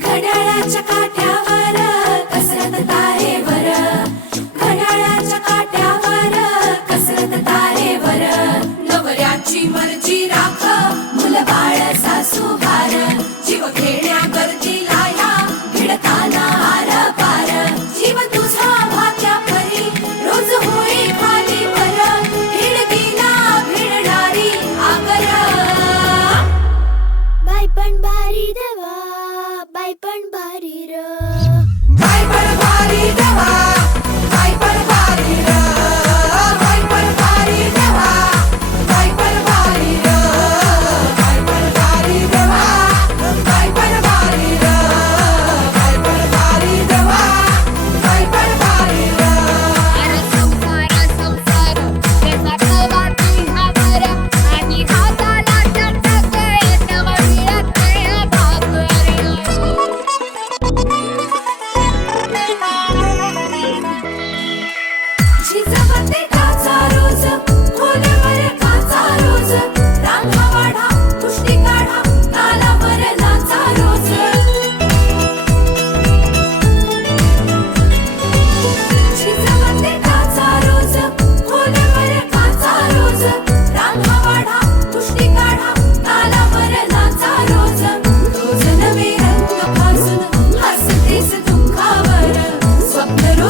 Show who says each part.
Speaker 1: घड्याळाच्या काट्यावर कसरत तारेवर घड्याळाच्या काट्यावर कसरत तारेवर नवऱ्याची मर्जी राख.